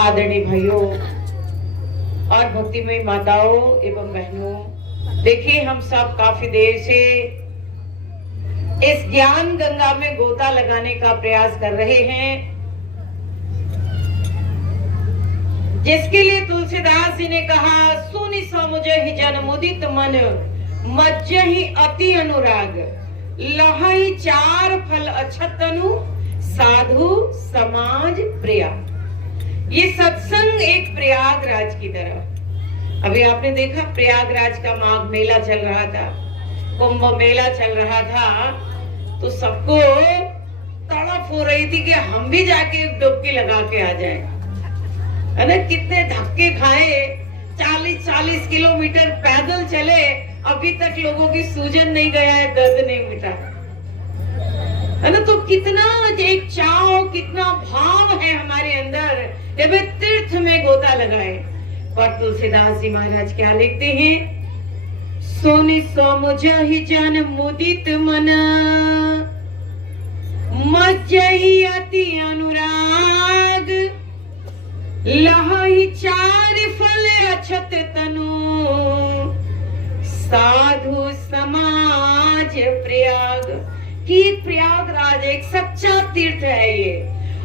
आदरणीय भाइयों और भक्तिमय माताओं एवं बहनों, देखिए हम सब काफी देर से इस ज्ञान गंगा में गोता लगाने का प्रयास कर रहे हैं, जिसके लिए तुलसीदास जी ने कहा, सुनि समुझहि जन मुदित मन, मज्जहि अति अनुराग, लहई चार फल अछत तनु, साधु समाज प्रिया। ये सत्संग एक प्रयागराज की तरह, अभी आपने देखा प्रयागराज का माघ मेला चल रहा था, कुंभ मेला चल रहा था, तो सबको तड़प हो रही थी कि हम भी जाके एक डुबकी लगा के आ जाए, है ना। कितने धक्के खाए, 40-40 किलोमीटर पैदल चले, अभी तक लोगों की सूजन नहीं गया है, दर्द नहीं मिटा है ना। तो कितना एक चाव, कितना भाव है हमारे अंदर, जब तीर्थ में गोता लगाए। पर तुलसीदास जी महाराज क्या लिखते हैं, सोनि समुझहि जन मुदित मन, मज्जहि अति अनुराग, लहहि चार फल अछत तनु, साधु समाज प्रयाग। कि प्रयागराज एक सच्चा तीर्थ है ये,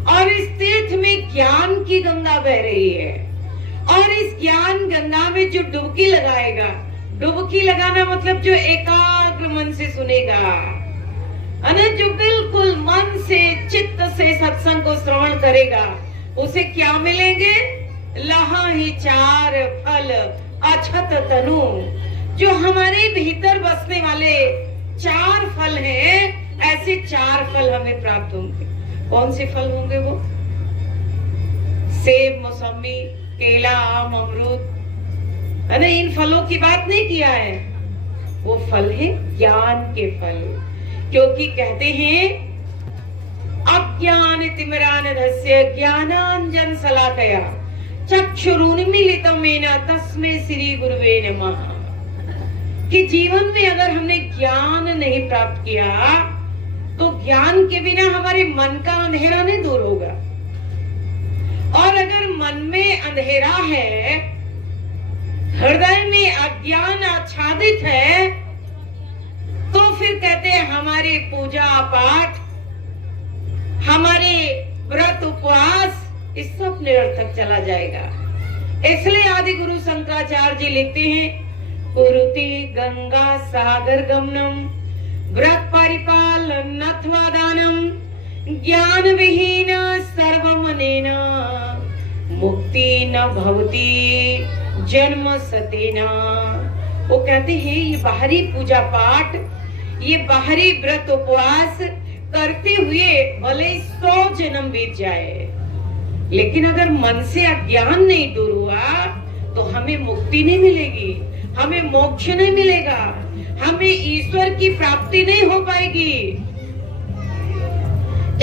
और इस तीर्थ में ज्ञान की गंगा बह रही है, और इस ज्ञान गंगा में जो डुबकी लगाएगा, डुबकी लगाना मतलब जो एकाग्र मन से सुनेगा, है ना, जो बिल्कुल मन से चित्त से सत्संग को श्रवण करेगा, उसे क्या मिलेंगे, लहहि चार फल अछत तनु। जो हमारे भीतर बसने वाले चार फल हैं, ऐसे चार फल हमें प्राप्त होंगे। कौन से फल होंगे वो? सेब, मौसमी, केला, आम, अमरूद, है ना। इन फलों की बात नहीं किया है, वो फल है ज्ञान के फल। क्योंकि कहते हैं, अज्ञान तिमिरान्धस्य ज्ञानांजन शलाकया चक्षुरुन्मीलितं येन तस्मै श्री गुरुवे नमः। कि जीवन में अगर हमने ज्ञान नहीं प्राप्त किया, तो ज्ञान के बिना हमारे मन का अंधेरा नहीं दूर होगा, और अगर मन में अंधेरा है, हृदय में अज्ञान आच्छादित है, तो फिर कहते हैं हमारे पूजा पाठ, हमारे व्रत उपवास, इस सब निरर्थक चला जाएगा। इसलिए आदि गुरु शंकराचार्य जी लिखते हैं, कुरुति गंगा सागर गमनम, व्रत परिपालन अथवा दानम, ज्ञान विहीन सर्वमनेन, मुक्ति न भवति जन्म सतेना। वो कहते हैं, ये बाहरी पूजा पाठ, ये बाहरी व्रत उपवास करते हुए भले 100 जन्म बीत जाए, लेकिन अगर मन से अज्ञान नहीं दूर हुआ, तो हमें मुक्ति नहीं मिलेगी, हमें मोक्ष नहीं मिलेगा, हमें ईश्वर की प्राप्ति नहीं हो पाएगी।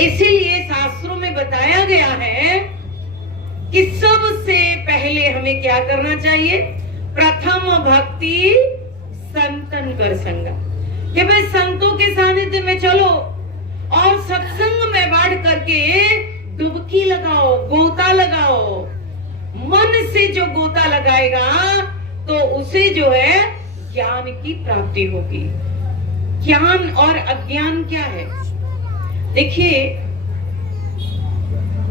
इसीलिए शास्त्रों में बताया गया है कि सबसे पहले हमें क्या करना चाहिए, प्रथम भक्ति संतन कर संगा। कि भाई संतों के सानिध्य में चलो और सत्संग में बैठ करके डुबकी लगाओ, गोता लगाओ। मन से जो गोता लगाएगा, तो उसे जो है ज्ञान की प्राप्ति होगी। ज्ञान और अज्ञान क्या है? देखिए,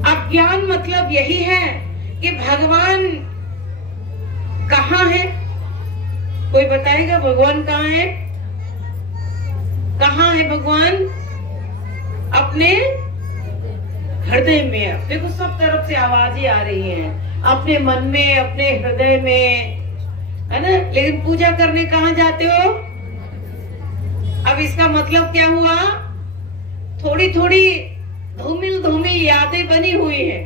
अज्ञान मतलब यही है कि भगवान कहाँ है? कोई बताएगा भगवान कहाँ है? कहाँ है भगवान? अपने हृदय में। देखो सब तरफ से आवाजें आ रही हैं, अपने मन में, अपने हृदय में, है ना। लेकिन पूजा करने कहाँ जाते हो? अब इसका मतलब क्या हुआ? थोड़ी थोड़ी धूमिल धूमिल यादें बनी हुई है,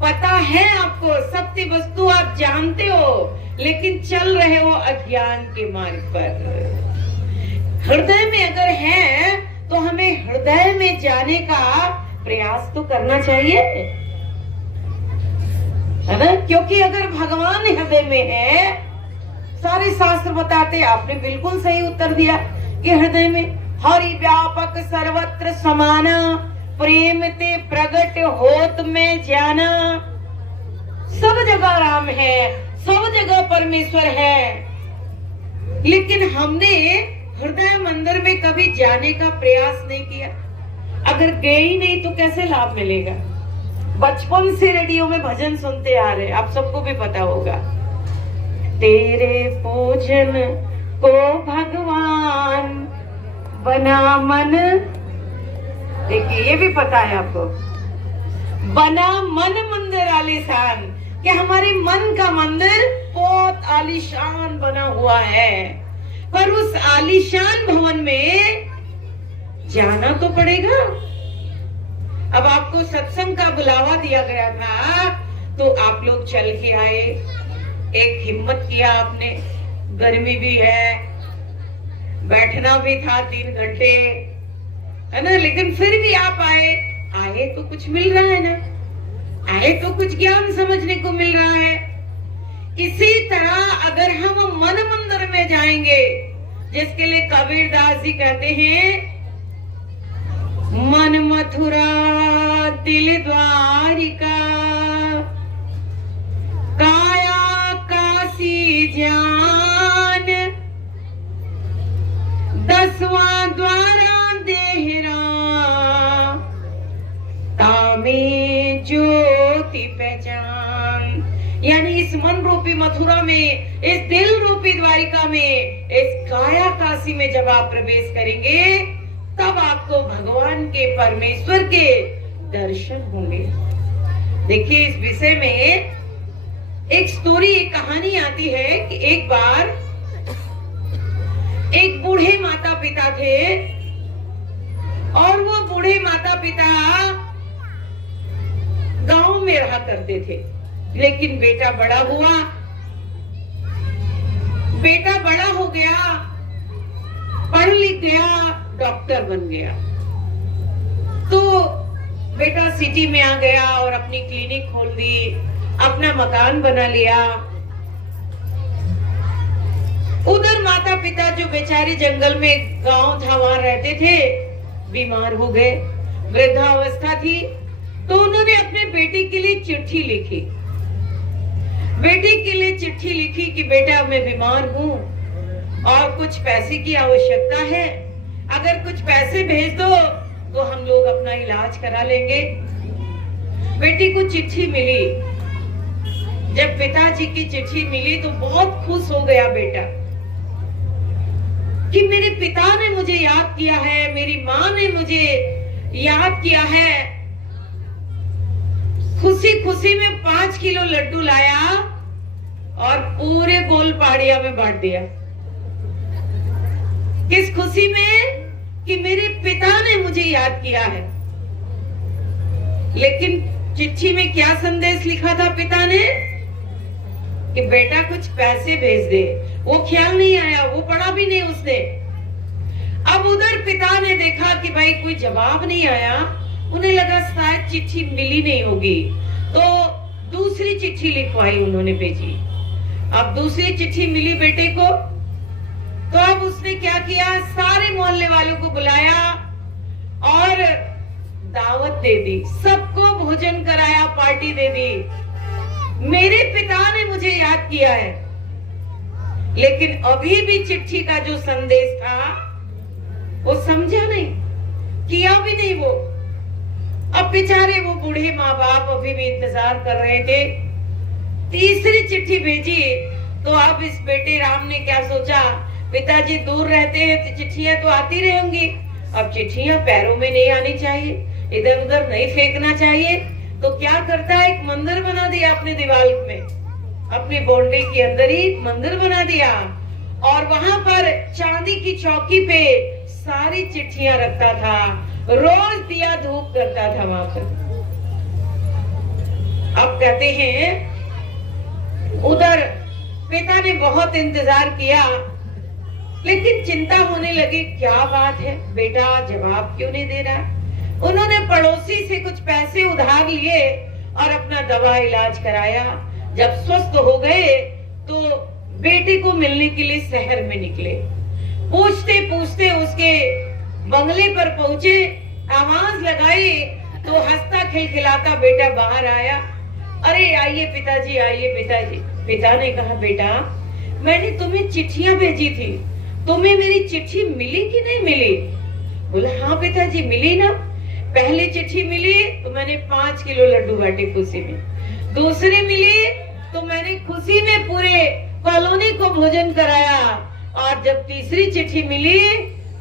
पता है आपको, सत्य वस्तु आप जानते हो, लेकिन चल रहे हो अज्ञान के मार्ग पर। हृदय में अगर है, तो हमें हृदय में जाने का प्रयास तो करना चाहिए, है ना। क्योंकि अगर भगवान हृदय में है, सारे शास्त्र बताते, आपने बिल्कुल सही उत्तर दिया कि हृदय में हरि व्यापक सर्वत्र समाना, प्रेम ते प्रगट होत में जाना, सब जगह राम है, सब जगह परमेश्वर है, लेकिन हमने हृदय मंदिर में कभी जाने का प्रयास नहीं किया। अगर गए ही नहीं तो कैसे लाभ मिलेगा? बचपन से रेडियो में भजन सुनते आ रहे, आप सबको भी पता होगा, तेरे पूजन को भगवान बना मन, देखिए ये भी पता है आपको, बना मन मंदिर आलीशान, कि हमारे मन का मंदिर बहुत आलीशान बना हुआ है, पर उस आलीशान भवन में जाना तो पड़ेगा। अब आपको सत्संग का बुलावा दिया गया था तो आप लोग चल के आए, एक हिम्मत किया आपने, गर्मी भी है, बैठना भी था 3 घंटे, है ना, लेकिन फिर भी आप आए। आए तो कुछ मिल रहा है ना, आए तो कुछ ज्ञान समझने को मिल रहा है। इसी तरह अगर हम मन मंदिर में जाएंगे, जिसके लिए कबीरदास जी कहते हैं, मन मथुरा दिल द्वारिका, काया काशी जान, 10वां द्वारा देहरा, तामे ज्योति पहचान। यानी इस मन रूपी मथुरा में, इस दिल रूपी द्वारिका में, इस काया काशी में जब आप प्रवेश करेंगे, तब आपको भगवान के, परमेश्वर के दर्शन होंगे। देखिए इस विषय में एक स्टोरी, एक कहानी आती है कि एक बार एक बूढ़े माता पिता थे, और वो बूढ़े माता पिता गांव में रहा करते थे, लेकिन बेटा बड़ा हुआ, बेटा बड़ा हो गया, पढ़ लिख गया, डॉक्टर बन गया, तो बेटा सिटी में आ गया और अपनी क्लिनिक खोल दी, अपना मकान बना लिया। उधर माता पिता जो बेचारे जंगल में गांव था वहां रहते थे, बीमार हो गए, वृद्धावस्था थी, तो उन्होंने अपने बेटे के लिए चिट्ठी लिखी, बेटे के लिए चिट्ठी लिखी कि बेटा मैं बीमार हूँ और कुछ पैसे की आवश्यकता है, अगर कुछ पैसे भेज दो तो हम लोग अपना इलाज करा लेंगे। बेटी को चिट्ठी मिली, जब पिताजी की चिट्ठी मिली तो बहुत खुश हो गया बेटा कि मेरे पिता ने मुझे याद किया है, मेरी माँ ने मुझे याद किया है। खुशी खुशी में 5 किलो लड्डू लाया और पूरे गोल पहाड़िया में बांट दिया। किस खुशी में कि मेरे पिता ने मुझे याद किया है। लेकिन चिट्ठी में क्या संदेश लिखा था पिता ने कि बेटा कुछ पैसे भेज दे, वो ख्याल नहीं आया, वो पढ़ा भी नहीं उसने। अब उधर पिता ने देखा कि भाई कोई जवाब नहीं आया, उन्हें लगा शायद चिट्ठी मिली नहीं होगी, तो दूसरी चिट्ठी लिखवाई, उन्होंने भेजी। अब दूसरी चिट्ठी मिली बेटे को, तो अब उसने क्या किया, सारे मोहल्ले वालों को बुलाया और दावत दे दी, सबको भोजन कराया, पार्टी दे दी। मेरे पिता ने मुझे याद किया है, लेकिन अभी भी चिट्ठी का जो संदेश था वो समझा नहीं, किया भी नहीं वो। अब बेचारे वो बूढ़े माँ बाप अभी भी इंतजार कर रहे थे। तीसरी चिट्ठी भेजी तो अब इस बेटे राम ने क्या सोचा, पिताजी दूर रहते हैं तो चिट्ठियां तो आती रहेंगी, अब चिट्ठियां पैरों में नहीं आनी चाहिए, इधर उधर नहीं फेंकना चाहिए। तो क्या करता है, एक मंदिर बना दिया अपने दीवार में, अपनी बाउंड्री के अंदर ही मंदिर बना दिया और वहां पर चांदी की चौकी पे सारी चिट्ठियां रखता था, रोज दिया धूप करता था वहां पर। अब कहते हैं उधर पिता ने बहुत इंतजार किया, लेकिन चिंता होने लगी, क्या बात है, बेटा जवाब क्यों नहीं दे रहा। उन्होंने पड़ोसी से कुछ पैसे उधार लिए और अपना दवा इलाज कराया। जब स्वस्थ हो गए तो बेटे को मिलने के लिए शहर में निकले। पूछते पूछते उसके बंगले पर पहुंचे, आवाज लगाई तो हंसता खिलखिलाता बेटा बाहर आया। अरे आइए पिताजी, आइए पिताजी। पिता ने कहा, बेटा मैंने तुम्हें चिट्ठियां भेजी थी, तुम्हें मेरी चिट्ठी मिली कि नहीं मिली? बोला, हाँ पिताजी मिली ना। पहली चिट्ठी मिली तो मैंने 5 किलो लड्डू बांटे खुशी में, दूसरी मिली तो मैंने खुशी में पूरे कॉलोनी को भोजन कराया, और जब तीसरी चिट्ठी मिली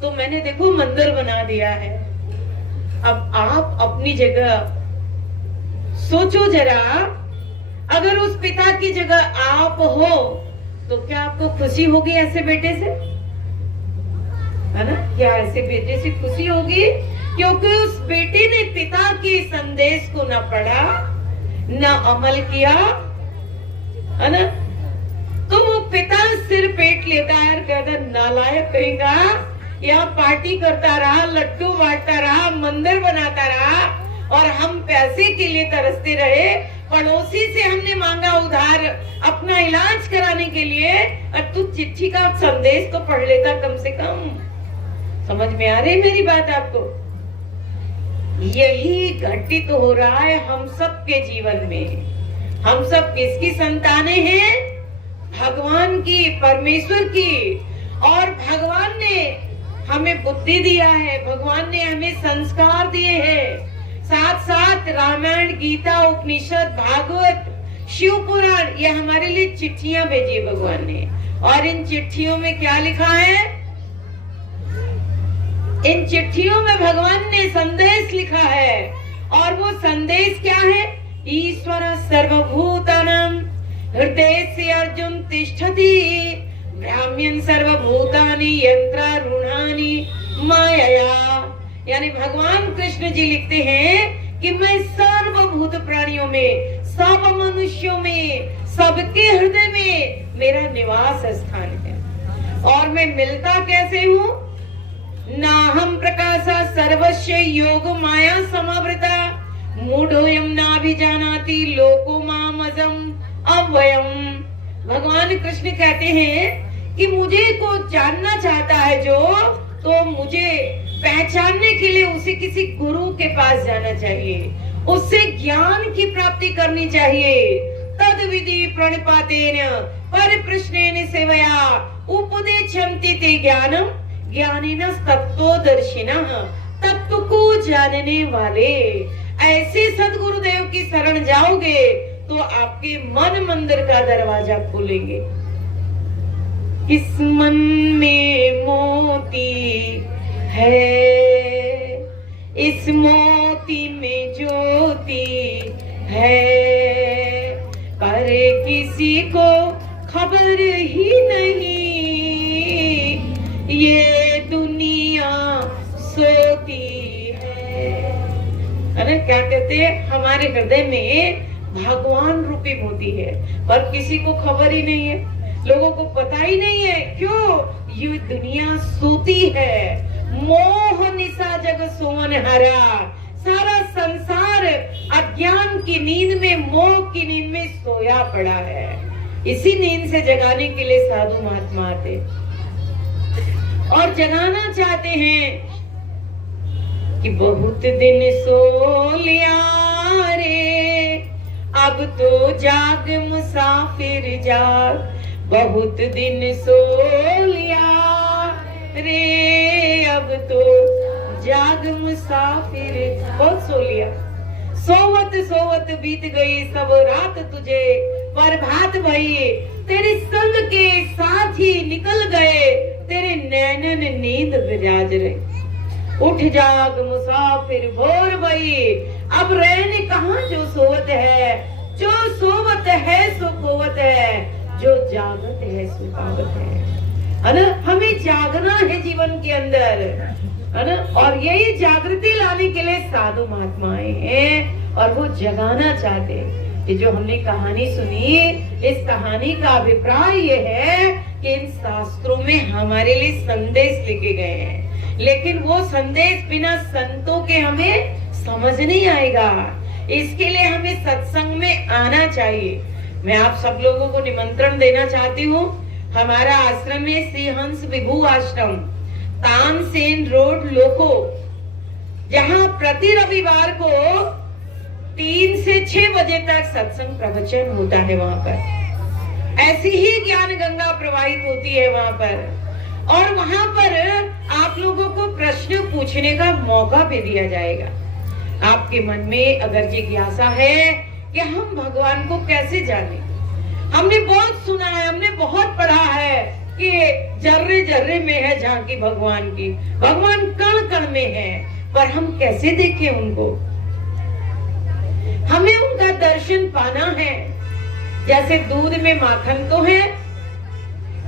तो मैंने देखो मंदिर बना दिया है। अब आप अपनी जगह सोचो जरा, अगर उस पिता की जगह आप हो तो क्या आपको खुशी होगी ऐसे बेटे से? है ना? क्या ऐसे बेटे से खुशी होगी? क्योंकि उस बेटे ने पिता के संदेश को न पढ़ा, न अमल किया, है ना? तो वो पिता सिर पेट लेता है, कहता नालायक कहेगा, यहाँ पार्टी करता रहा, लड्डू बांटता रहा, मंदिर बनाता रहा, और हम पैसे के लिए तरसते रहे। पड़ोसी से हमने मांगा उधार अपना इलाज कराने के लिए, और तू चिट्ठी का संदेश तो पढ़ लेता कम से कम। समझ में आ रही मेरी बात आपको? यही घटित हो रहा है हम सब के जीवन में। हम सब किसकी संतानें हैं? भगवान की, परमेश्वर की। और भगवान ने हमें बुद्धि दिया है, भगवान ने हमें संस्कार दिए हैं। साथ साथ रामायण, गीता, उपनिषद, भागवत, शिव पुराण, ये हमारे लिए चिट्ठियां भेजी भगवान ने। और इन चिट्ठियों में क्या लिखा है? इन चिट्ठियों में भगवान ने संदेश लिखा है। और वो संदेश क्या है? ईश्वर सर्वभूतानां हृदयस्य अर्जुन तिष्ठति, ब्राह्मण सर्वभूतानि यंत्रारूढ़ानि मायया। यानी भगवान कृष्ण जी लिखते हैं कि मैं सर्वभूत प्राणियों में, सब मनुष्यों में, सबके हृदय में मेरा निवास स्थान है। और मैं मिलता कैसे हूँ? नाहम प्रकाशा सर्वस्य योग माया समावृता, मूढ़ोयम नाभिजानाति लोको मामजम अव्ययम। भगवान कृष्ण कहते हैं कि मुझे को जानना चाहता है जो, तो मुझे पहचानने के लिए उसे किसी गुरु के पास जाना चाहिए, उससे ज्ञान की प्राप्ति करनी चाहिए। तद विधि प्रणिपातेन परिप्रश्नेन सेवया उपदेशन्ति ते ज्ञानम ज्ञानिनः तत्त्वदर्शिनः, तत्व को जानने वाले। ऐसे सदगुरुदेव की शरण जाओगे तो आपके मन मंदिर का दरवाजा खोलेंगे। इस मन में मोती है, इस मोती में ज्योति है, पर किसी को खबर ही नहीं, ये दुनिया सोती है ना? क्या कहते हैं? हमारे हृदय में भगवान रूपी मोती है, पर किसी को खबर ही नहीं है, लोगों को पता ही नहीं है। क्यों? ये दुनिया सोती है। मोह निशा जग सोवन हरा, सारा संसार अज्ञान की नींद में, मोह की नींद में सोया पड़ा है। इसी नींद से जगाने के लिए साधु महात्मा आते और जगाना चाहते हैं कि बहुत दिन सो लिया रे, अब तो जाग मुसाफिर जाग, बहुत दिन सो लिया रे, अब तो जाग मुसाफिर। बहुत सो लिया, सोवत सोवत बीत गई सब रात तुझे, प्रभात भई तेरे संग के साथ ही निकल गए, तेरे नैनन नींद विराज रहे। उठ जाग मुसाफिर भोर भई, अब रहने कहाँ जो सोवत है, जो सोवत है सो खोवत है, जो जागत है सो पावत है ना? हमें जागना है जीवन के अंदर, है ना? और यही जागृति लाने के लिए साधु महात्मा आए हैं और वो जगाना चाहते हैं। ये जो हमने कहानी सुनी, इस कहानी का अभिप्राय ये है कि इन शास्त्रों में हमारे लिए संदेश लिखे गए हैं, लेकिन वो संदेश बिना संतों के हमें समझ नहीं आएगा। इसके लिए हमें सत्संग में आना चाहिए। मैं आप सब लोगों को निमंत्रण देना चाहती हूँ। हमारा आश्रम है श्री हंस विभू आश्रम, तानसेन रोड, लोको, जहाँ प्रति रविवार को 3 से 6 बजे तक सत्संग प्रवचन होता है वहां पर। ऐसी ही ज्ञान गंगा प्रवाहित होती है वहां पर। और वहां पर आप लोगों को प्रश्न पूछने का मौका भी दिया जाएगा। आपके मन में अगर जिज्ञासा है कि हम भगवान को कैसे जाने, हमने बहुत सुना है, हमने बहुत पढ़ा है कि जर्रे जर्रे में है झांकी भगवान की, भगवान कण कण में है, पर हम कैसे देखें उनको? हमें उनका दर्शन पाना है। जैसे दूध में माखन तो है,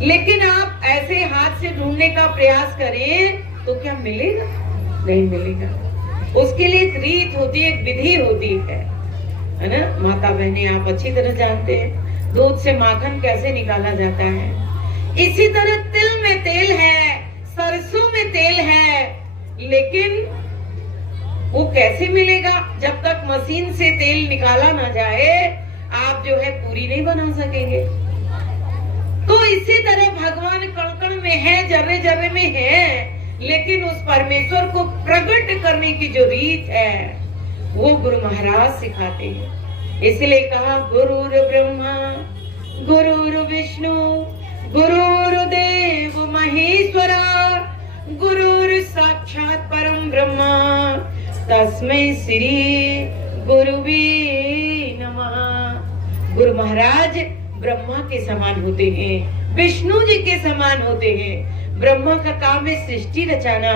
लेकिन आप ऐसे हाथ से ढूंढने का प्रयास करें तो क्या मिलेगा? नहीं मिलेगा। उसके लिए एक रीत होती है, एक विधि होती है ना? माता बहने आप अच्छी तरह जानते हैं दूध से माखन कैसे निकाला जाता है। इसी तरह तिल में तेल है, सरसों में तेल है, लेकिन वो कैसे मिलेगा? जब तक मशीन से तेल निकाला ना जाए आप जो है पूरी नहीं बना सकेंगे। तो इसी तरह भगवान कण कण में है, जर्रे जर्रे में है, लेकिन उस परमेश्वर को प्रकट करने की जो रीत है वो गुरु महाराज सिखाते हैं। इसलिए कहा गुरुर ब्रह्मा गुरुर विष्णु गुरुर्देव महेश्वरा गुरुर साक्षात परम ब्रह्मा तस्मै श्री गुरुवे नमः। गुरु महाराज ब्रह्मा के समान होते हैं, विष्णु जी के समान होते हैं। ब्रह्मा का काम है सृष्टि रचाना,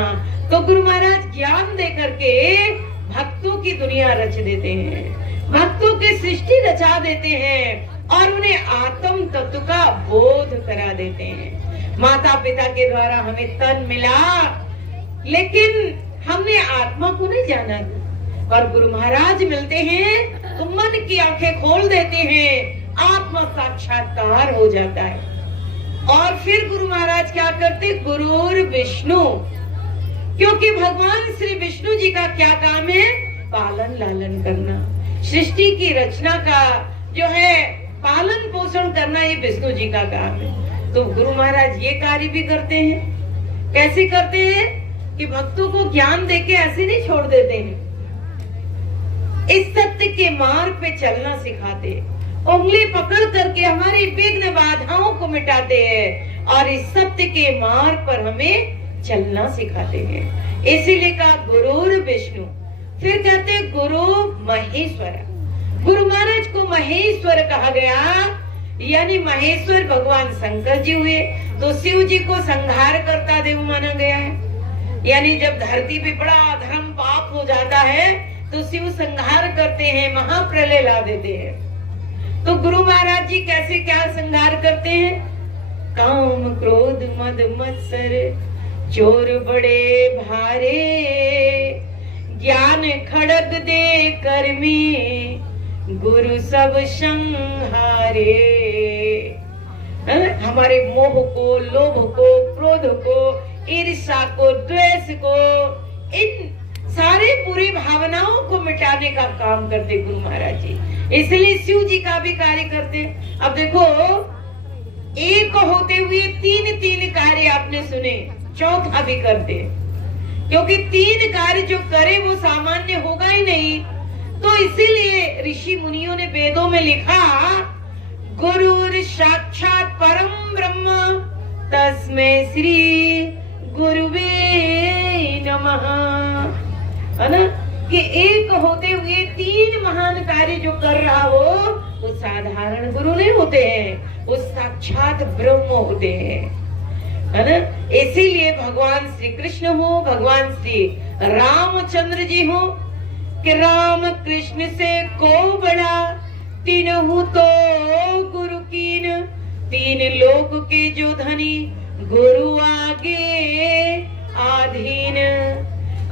तो गुरु महाराज ज्ञान दे करके भक्तों की दुनिया रच देते हैं, भक्तों की सृष्टि रचा देते हैं और उन्हें आत्म तत्व का बोध करा देते हैं। माता पिता के द्वारा हमें तन मिला, लेकिन हमने आत्मा को नहीं जाना। और गुरु महाराज मिलते हैं तो मन की आंखें खोल देते हैं, आत्मा साक्षात्कार हो जाता है। और फिर गुरु महाराज क्या करते? गुरुर विष्णु, क्योंकि भगवान श्री विष्णु जी का क्या काम है? पालन लालन करना, सृष्टि की रचना का जो है पालन पोषण करना, ये विष्णु जी का काम है। तो गुरु महाराज ये कार्य भी करते हैं। कैसे करते हैं? कि भक्तों को ज्ञान देके ऐसे नहीं छोड़ देते हैं, इस सत्य के मार्ग पे चलना सिखाते हैं, उंगली पकड़ करके हमारी विघ्न बाधाओं को मिटाते हैं और इस सत्य के मार्ग पर हमें चलना सिखाते हैं। इसीलिए कहा गुरुर विष्णु। फिर कहते गुरु महेश्वर। गुरु महाराज को महेश्वर कहा गया, यानी महेश्वर भगवान शंकर जी हुए, तो शिव जी को संहार करता देव माना गया है। यानी जब धरती पे बड़ा धर्म पाप हो जाता है तो शिव संहार करते हैं, महाप्रलय ला देते हैं। तो गुरु महाराज जी कैसे क्या संहार करते हैं? काम क्रोध मद मत्सर चोर बड़े भारे ज्ञान खड़ग दे कर्मी गुरु सब संहारे। हमारे मोह को, लोभ को, क्रोध को, ईर्ष्या को, द्वेष को, इन सारे बुरी भावनाओं को मिटाने का काम करते गुरु महाराज जी। इसलिए शिव जी का भी कार्य करते। अब देखो, एक होते हुए तीन तीन कार्य आपने सुने, चौथा भी करते, क्योंकि तीन कार्य जो करे वो सामान्य होगा ही नहीं। तो इसीलिए ऋषि मुनियों ने वेदों में लिखा, गुरुर साक्षात परम ब्रह्म तस्मै श्री गुरुवे नमः। है ना, कि एक होते हुए तीन महान कार्य जो कर रहा हो वो साधारण गुरु नहीं होते हैं, वो साक्षात ब्रह्म होते हैं। है ना, इसीलिए भगवान श्री कृष्ण हो, भगवान श्री रामचंद्र जी हो, कि राम कृष्ण से को बड़ा तीनहु तो गुरु कीन, तीन लोक के जो धनी गुरु आगे आधीन।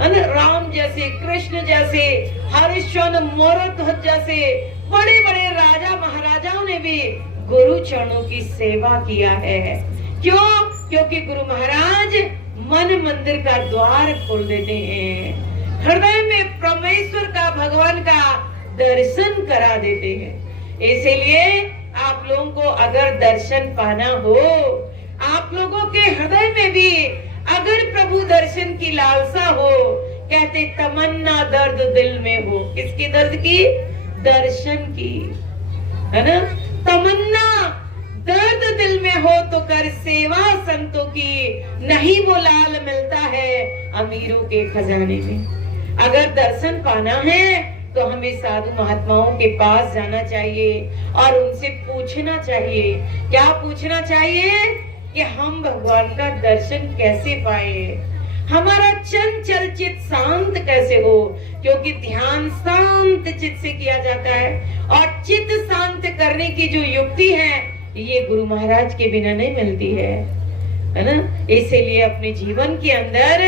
राम जैसे, कृष्ण जैसे, हरिश्चंद्र मरध्वज जैसे बड़े बड़े राजा महाराजाओं ने भी गुरु चरणों की सेवा किया है। क्यों? क्योंकि गुरु महाराज मन मंदिर का द्वार खोल देते हैं, हृदय में परमेश्वर का, भगवान का दर्शन करा देते हैं। इसीलिए आप लोगों को अगर दर्शन पाना हो, आप लोगों के हृदय में भी अगर प्रभु दर्शन की लालसा हो, कहते तमन्ना दर्द दिल में हो। किसके दर्द की? दर्शन की, है ना। तमन्ना दर्द दिल में हो तो कर सेवा संतों की, नहीं वो लाल मिलता है अमीरों के खजाने में। अगर दर्शन पाना है तो हमें साधु महात्माओं के पास जाना चाहिए और उनसे पूछना चाहिए। क्या पूछना चाहिए? कि हम भगवान का दर्शन कैसे पाए, हमारा चंचल चित्त शांत कैसे हो, क्योंकि ध्यान शांत चित्त से किया जाता है और चित्त शांत करने की जो युक्ति है ये गुरु महाराज के बिना नहीं मिलती है ना। इसीलिए अपने जीवन के अंदर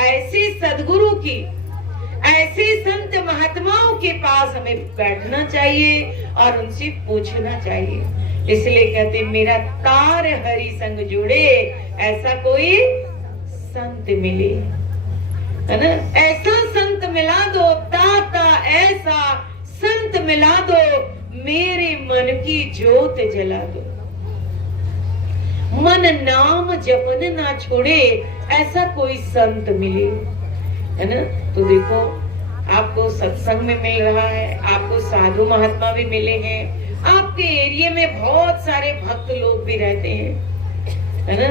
ऐसे सदगुरु की, ऐसे संत महात्माओं के पास हमें बैठना चाहिए और उनसे पूछना चाहिए। इसलिए कहते मेरा तार हरि संग जुड़े, ऐसा कोई संत मिले, है ना। ऐसा संत मिला दो दाता, ऐसा संत मिला दो मेरे मन की जोत जला दो। मन नाम जपन ना छोड़े, ऐसा कोई संत मिले, है ना। तो देखो आपको सत्संग में मिल रहा है, आपको साधु महात्मा भी मिले हैं, आपके एरिया में बहुत सारे भक्त लोग भी रहते हैं, है ना।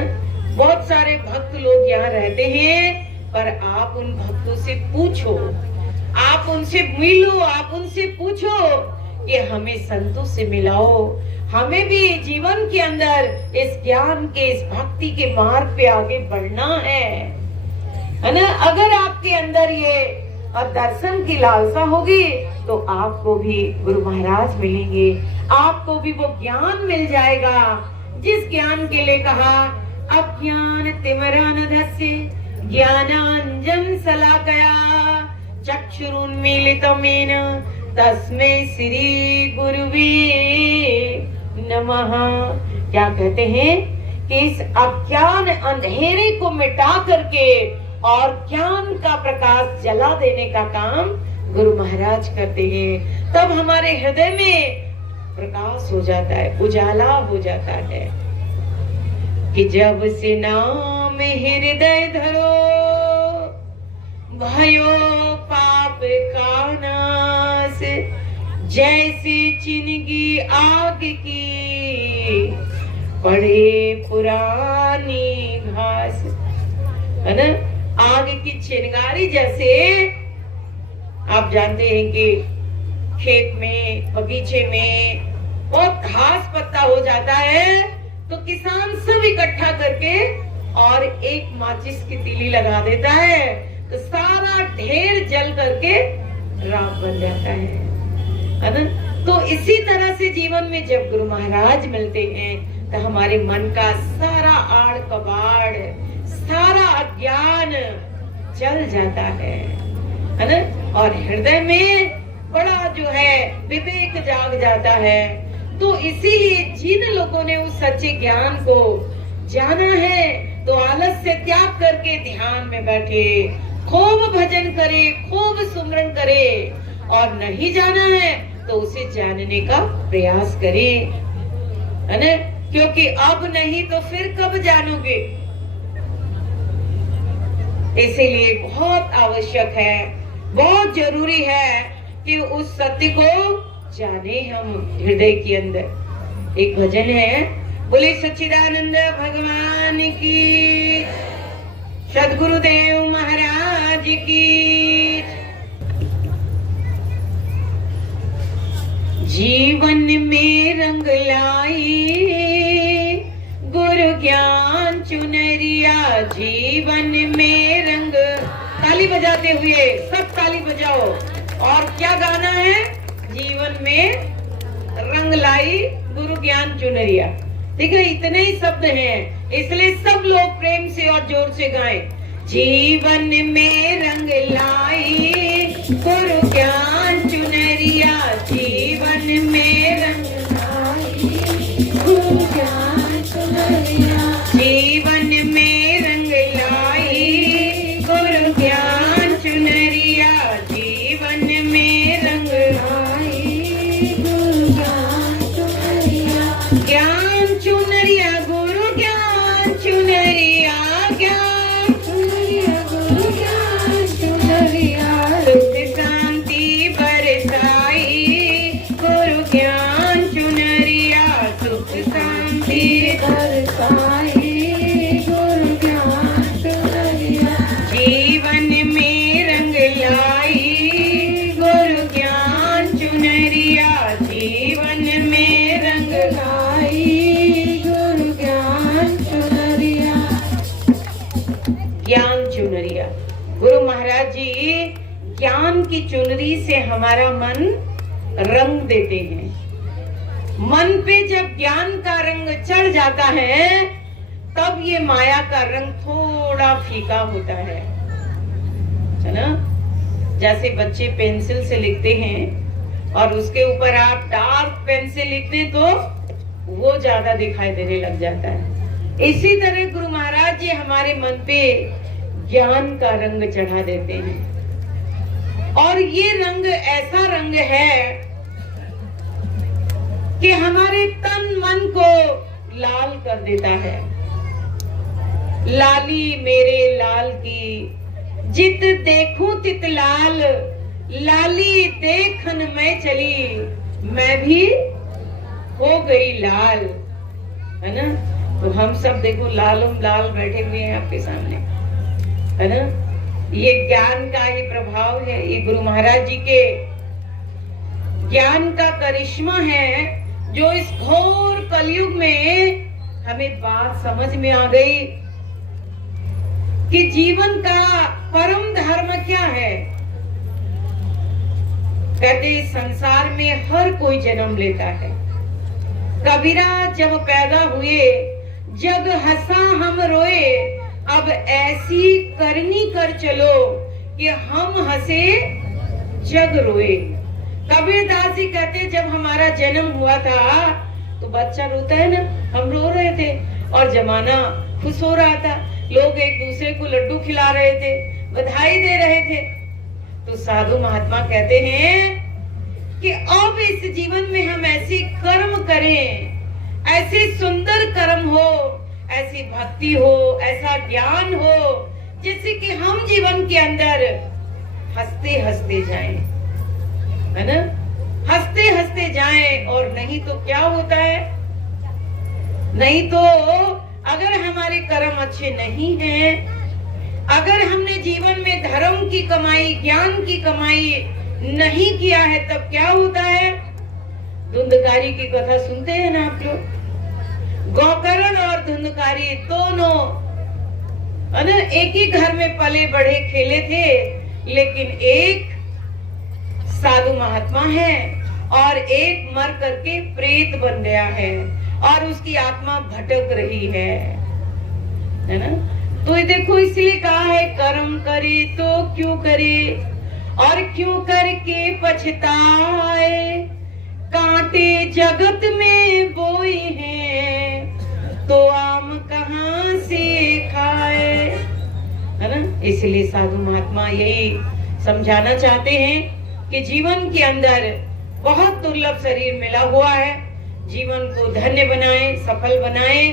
बहुत सारे भक्त लोग यहाँ रहते हैं, पर आप उन भक्तों से पूछो, आप उनसे मिलो, आप उनसे पूछो कि हमें संतों से मिलाओ, हमें भी जीवन के अंदर इस ज्ञान के, इस भक्ति के मार्ग पे आगे बढ़ना है ना। अगर आपके अंदर ये और दर्शन की लालसा होगी तो आपको भी गुरु महाराज मिलेंगे, आपको भी वो ज्ञान मिल जाएगा जिस ज्ञान के लिए कहा अज्ञान तिमिरान्धस्य ज्ञानांजन शलाकया चक्षुरुन्मीलितमेन तस्मै श्री गुरुवे नमः। क्या कहते हैं कि इस अज्ञान अंधेरे को मिटा करके और ज्ञान का प्रकाश जला देने का काम गुरु महाराज करते हैं। तब हमारे हृदय में प्रकाश हो जाता है, उजाला हो जाता है कि जब से नाम हृदय धरो भयो पाप का नाश, जैसे चिनगी आग की पड़े पुरानी घास, है ना। आग की चिंगारी जैसे आप जानते हैं कि खेत में, बगीचे में बहुत घास पत्ता हो जाता है तो किसान सब इकट्ठा करके और एक माचिस की तीली लगा देता है तो सारा ढेर जल करके राख बन जाता है ना। तो इसी तरह से जीवन में जब गुरु महाराज मिलते हैं तो हमारे मन का सारा आड़ कबाड़, सारा अज्ञान जल जाता है ना। और हृदय में बड़ा जो है विवेक जाग जाता है। तो इसीलिए जिन लोगों ने उस सच्चे ज्ञान को जाना है तो आलस से त्याग करके ध्यान में बैठे, खूब भजन करे, खूब सुमरन करे, और नहीं जाना है तो उसे जानने का प्रयास करे, है ना। क्योंकि अब नहीं तो फिर कब जानोगे। इसीलिए बहुत आवश्यक है, बहुत जरूरी है कि उस सत्य को जाने हम हृदय के अंदर। एक भजन है, बोले सच्चिदानंद भगवान की, सदगुरुदेव महाराज की। जीवन में रंग लाई गुरु ज्ञान चुनरिया, जीवन में रंग। ताली बजाते हुए सब ताली बजाओ। और क्या गाना है? जीवन में रंग लाई गुरु ज्ञान चुनरिया। ठीक है, इतने ही शब्द हैं, इसलिए सब लोग प्रेम से और जोर से गाएं। जीवन में रंग लाई गुरु ज्ञान चुनरिया, जीवन में रंग लाई गुरु ज्ञान चुनरिया, जीवन में रंग लाई गुरु ज्ञान चुनरिया, जीवन में रंग लाई गुरु ज्ञान चुनरिया। ज्ञान चुनरिया गुरु ज्ञान चुनरिया, ज्ञान चुनरिया गुरु ज्ञान चुनरिया। बरसाई गुरु ज्ञान चुनरिया, जीवन में रंग लाई गुरु ज्ञान चुनरिया, जीवन में रंग लाई गुरु ज्ञान चुनरिया। ज्ञान चुनरिया, गुरु महाराज जी ज्ञान की चुनरी से हमारा मन रंग देते हैं। मन पे जब ज्ञान का रंग चढ़ जाता है तब ये माया का रंग थोड़ा फीका होता है ना। जैसे बच्चे पेंसिल से लिखते हैं और उसके ऊपर आप डार्क पेन से लिख दें तो वो ज्यादा दिखाई देने लग जाता है। इसी तरह गुरु महाराज जी हमारे मन पे ज्ञान का रंग चढ़ा देते हैं और ये रंग ऐसा रंग है कि हमारे तन मन को लाल कर देता है। लाली मेरे लाल की जित देखूं तित लाल, लाली देखन मैं चली मैं भी हो गई लाल, है ना। तो हम सब देखो लालम लाल बैठे हुए हैं आपके सामने, है ना। ये ज्ञान का ही प्रभाव है, ये गुरु महाराज जी के ज्ञान का करिश्मा है जो इस घोर कलयुग में हमें बात समझ में आ गई कि जीवन का परम धर्म क्या है। कहते संसार में हर कोई जन्म लेता है। कबीरा जब पैदा हुए जग हंसा हम रोए, अब ऐसी करनी कर चलो कि हम हंसे जग रोए। कबीरदास जी कहते जब हमारा जन्म हुआ था तो बच्चा रोता है ना, हम रो रहे थे और जमाना खुश हो रहा था। लोग एक दूसरे को लड्डू खिला रहे थे, बधाई दे रहे थे। तो साधु महात्मा कहते हैं कि अब इस जीवन में हम ऐसे कर्म करें, ऐसे सुंदर कर्म हो, ऐसी भक्ति हो, ऐसा ज्ञान हो जिससे कि हम जीवन के अंदर हंसते हंसते जाएं, है ना। हंसते हंसते जाएं। और नहीं तो क्या होता है, नहीं तो अगर हमारे कर्म अच्छे नहीं हैं, अगर हमने जीवन में धर्म की कमाई, ज्ञान की कमाई नहीं किया है, तब क्या होता है। धुंधकारी की कथा सुनते हैं ना आप लोग। गौकर्ण और धुंधकारी दोनों, है ना, एक ही घर में पले बढ़े खेले थे, लेकिन एक साधु महात्मा है और एक मर करके प्रेत बन गया है और उसकी आत्मा भटक रही है ना। तो ये देखो इसलिए कहा है कर्म करे तो क्यों करे और क्यों करके पछताए, कांटे जगत में बोए हैं तो आम कहां से खाए, है ना। इसलिए साधु महात्मा यही समझाना चाहते हैं कि जीवन के अंदर बहुत दुर्लभ शरीर मिला हुआ है, जीवन को धन्य बनाएं, सफल बनाएं।